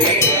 ごめんね。